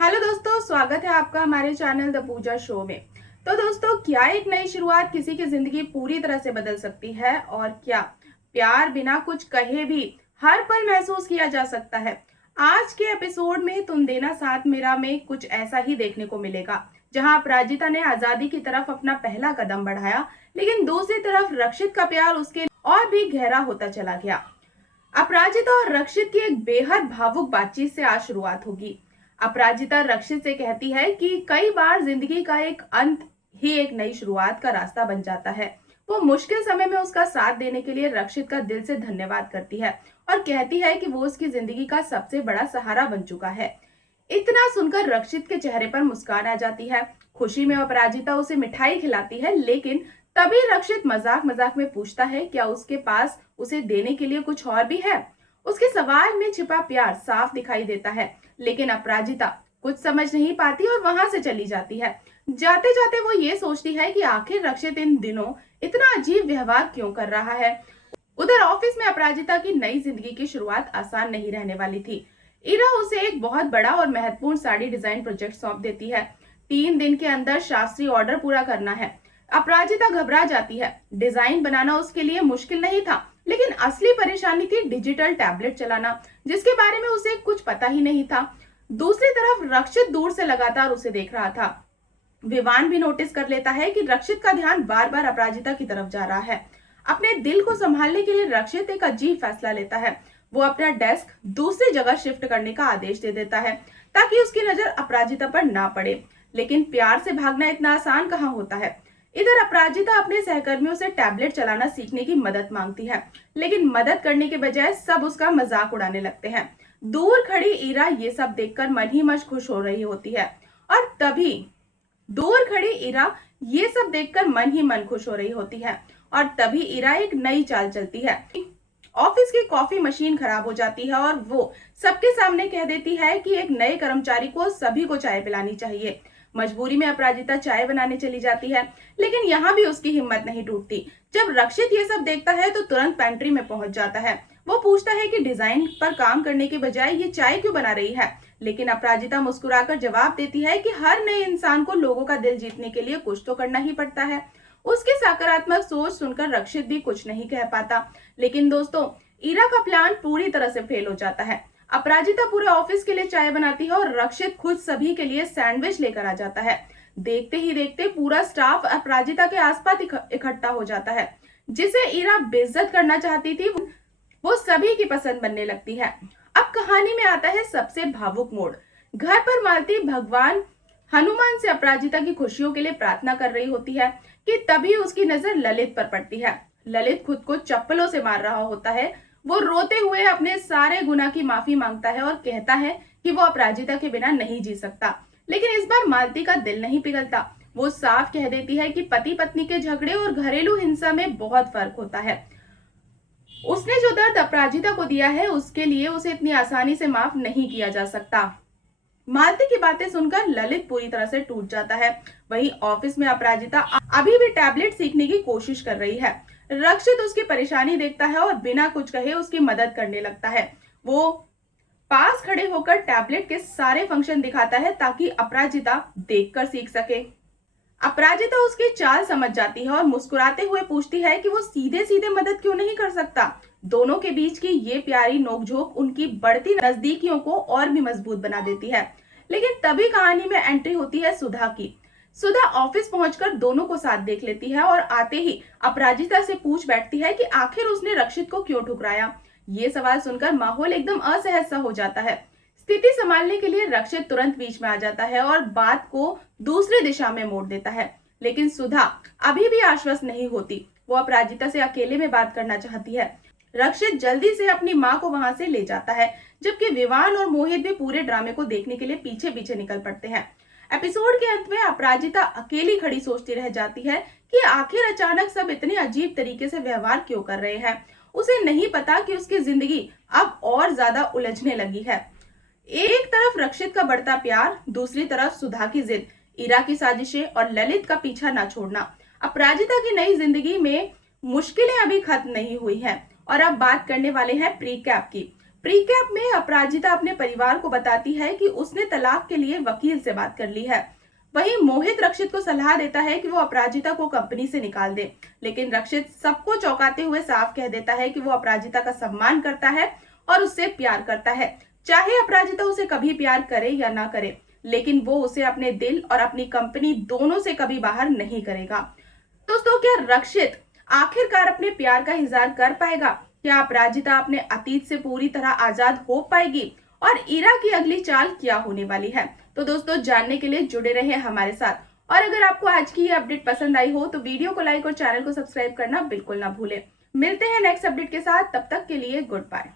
Hello दोस्तों, स्वागत है आपका हमारे चैनल द पूजा शो में। तो दोस्तों, क्या एक नई शुरुआत किसी की जिंदगी पूरी तरह से बदल सकती है? और क्या प्यार बिना कुछ कहे भी हर पल महसूस किया जा सकता है? आज के एपिसोड में तुम देना साथ मेरा में कुछ ऐसा ही देखने को मिलेगा, जहां अपराजिता ने आजादी की तरफ अपना पहला कदम बढ़ाया, लेकिन दूसरी तरफ रक्षित का प्यार उसके और भी गहरा होता चला गया। अपराजिता और रक्षित की एक बेहद भावुक बातचीत से आज शुरुआत होगी। अपराजिता रक्षित से कहती है कि कई बार जिंदगी का एक अंत ही एक नई शुरुआत का रास्ता बन जाता है। वो मुश्किल समय में उसका साथ देने के लिए रक्षित का दिल से धन्यवाद करती है और कहती है कि वो उसकी जिंदगी का सबसे बड़ा सहारा बन चुका है। इतना सुनकर रक्षित के चेहरे पर मुस्कान आ जाती है। खुशी में अपराजिता उसे मिठाई खिलाती है, लेकिन तभी रक्षित मजाक मजाक में पूछता है क्या उसके पास उसे देने के लिए कुछ और भी है। उसके सवाल में छिपा प्यार साफ दिखाई देता है, लेकिन अपराजिता कुछ समझ नहीं पाती और वहां से चली जाती है। जाते जाते वो ये सोचती है कि आखिर रक्षित इन दिनों इतना अजीब व्यवहार क्यों कर रहा है। उधर ऑफिस में अपराजिता की नई जिंदगी की शुरुआत आसान नहीं रहने वाली थी। इरा उसे एक बहुत बड़ा और महत्वपूर्ण साड़ी डिजाइन प्रोजेक्ट सौंप देती है। 3 दिन के अंदर शास्त्रीय ऑर्डर पूरा करना है। अपराजिता घबरा जाती है। डिजाइन बनाना उसके लिए मुश्किल नहीं था, लेकिन असली परेशानी थी डिजिटल टैबलेट चलाना, जिसके बारे में उसे कुछ पता ही नहीं था। दूसरी तरफ रक्षित दूर से लगातार उसे देख रहा था। विवान भी नोटिस कर लेता है कि रक्षित का ध्यान बार बार अपराजिता की तरफ जा रहा है। अपने दिल को संभालने के लिए रक्षित एक अजीब फैसला लेता है। वो अपना डेस्क दूसरी जगह शिफ्ट करने का आदेश दे देता है ताकि उसकी नजर अपराजिता पर ना पड़े। लेकिन प्यार से भागना इतना आसान कहाँ होता है। इधर अपराजिता अपने सहकर्मियों से टैबलेट चलाना सीखने की मदद मांगती है, लेकिन मदद करने के बजाय सब उसका मजाक उड़ाने लगते हैं। दूर खड़ी ईरा ये सब देखकर मन ही मन खुश हो रही होती है। और तभी दूर खड़ी ईरा ये सब देखकर मन ही मन खुश हो रही होती है और तभी ईरा एक नई चाल चलती है। ऑफिस की कॉफी मशीन खराब हो जाती है और वो सबके सामने कह देती है कि एक नए कर्मचारी को सभी को चाय पिलानी चाहिए। मजबूरी में अपराजिता चाय बनाने चली जाती है, लेकिन यहाँ भी उसकी हिम्मत नहीं टूटती। जब रक्षित ये सब देखता है तो तुरंत पेंट्री में पहुंच जाता है। वो पूछता है कि डिजाइन पर काम करने के बजाय ये चाय क्यों बना रही है, लेकिन अपराजिता मुस्कुराकर जवाब देती है कि हर नए इंसान को लोगों का दिल जीतने के लिए कुछ तो करना ही पड़ता है। उसकी सकारात्मक सोच सुनकर रक्षित भी कुछ नहीं कह पाता। लेकिन दोस्तों, ईरा का प्लान पूरी तरह से फेल हो जाता है। अपराजिता पूरे ऑफिस के लिए चाय बनाती है और रक्षित खुद सभी के लिए सैंडविच लेकर आ जाता है। देखते ही देखते पूरा स्टाफ अपराजिता के आसपास इकट्ठा हो जाता है। जिसे ईरा बेइज्जत करना चाहती थी, वो सभी की पसंद बनने लगती है। अब कहानी में आता है सबसे भावुक मोड़। घर पर मालती भगवान हनुमान से अपराजिता की खुशियों के लिए प्रार्थना कर रही होती है कि तभी उसकी नजर ललित पर पड़ती है। ललित खुद को चप्पलों से मार रहा होता है। वो रोते हुए अपने सारे गुनाह की माफी मांगता है और कहता है कि वो अपराजिता के बिना नहीं जी सकता। लेकिन इस बार मालती का दिल नहीं पिघलता। वो साफ कह देती है कि पति पत्नी के झगड़े और घरेलू हिंसा में बहुत फर्क होता है। उसने जो दर्द अपराजिता को दिया है, उसके लिए उसे इतनी आसानी से माफ नहीं किया जा सकता। मालती की बातें सुनकर ललित पूरी तरह से टूट जाता है। वहीं ऑफिस में अपराजिता अभी भी टैबलेट सीखने की कोशिश कर रही है। रक्षित उसकी परेशानी देखता है और बिना कुछ कहे उसकी मदद करने लगता है। वो पास खड़े होकर टैबलेट के सारे फंक्शन दिखाता है ताकि अपराजिता देखकर सीख सके। अपराजिता उसकी चाल समझ जाती है और मुस्कुराते हुए पूछती है कि वो सीधे सीधे मदद क्यों नहीं कर सकता। दोनों के बीच की ये प्यारी नोकझोंक उनकी बढ़ती नजदीकियों को और भी मजबूत बना देती है। लेकिन तभी कहानी में एंट्री होती है सुधा की। सुधा ऑफिस पहुंचकर दोनों को साथ देख लेती है और आते ही अपराजिता से पूछ बैठती है कि आखिर उसने रक्षित को क्यों ठुकराया। ये सवाल सुनकर माहौल एकदम असहज सा हो जाता है। स्थिति संभालने के लिए रक्षित तुरंत बीच में आ जाता है और बात को दूसरी दिशा में मोड़ देता है। लेकिन सुधा अभी भी आश्वस्त नहीं होती। वो अपराजिता से अकेले में बात करना चाहती है। रक्षित जल्दी से अपनी माँ को वहां से ले जाता है, जबकि विवान और मोहित भी पूरे ड्रामे को देखने के लिए पीछे पीछे निकल पड़ते हैं। एपिसोड के अंत में अपराजिता अकेली खड़ी सोचती रह जाती है कि आखिर अचानक सब इतने अजीब तरीके से व्यवहार क्यों कर रहे हैं। उसे नहीं पता कि उसकी जिंदगी अब और ज्यादा उलझने लगी है। एक तरफ रक्षित का बढ़ता प्यार, दूसरी तरफ सुधा की जिद, इरा की साजिशें और ललित का पीछा न छोड़ना। अपराजिता की नई जिंदगी में मुश्किलें अभी खत्म नहीं हुई हैं और अब बात करने वाले हैं प्रीकैप की। प्रीकैप में अपराजिता अपने परिवार को बताती है कि उसने तलाक के लिए वकील से बात कर ली है। वहीं मोहित रक्षित को सलाह देता है कि वो अपराजिता को कंपनी से निकाल दे, लेकिन रक्षित सबको चौंकाते हुए साफ कह देता है कि वो अपराजिता का सम्मान करता है और उससे प्यार करता है, चाहे अपराजिता उसे कभी प्यार करे या ना करे, लेकिन वो उसे अपने दिल और अपनी कंपनी दोनों से कभी बाहर नहीं करेगा। दोस्तों, क्या रक्षित आखिरकार अपने प्यार का इजहार कर पाएगा? क्या अपराजिता अपने अतीत से पूरी तरह आजाद हो पाएगी? और इरा की अगली चाल क्या होने वाली है? तो दोस्तों, जानने के लिए जुड़े रहे हमारे साथ। और अगर आपको आज की ये अपडेट पसंद आई हो तो वीडियो को लाइक और चैनल को सब्सक्राइब करना बिल्कुल ना भूलें। मिलते हैं नेक्स्ट अपडेट के साथ, तब तक के लिए गुड बाय।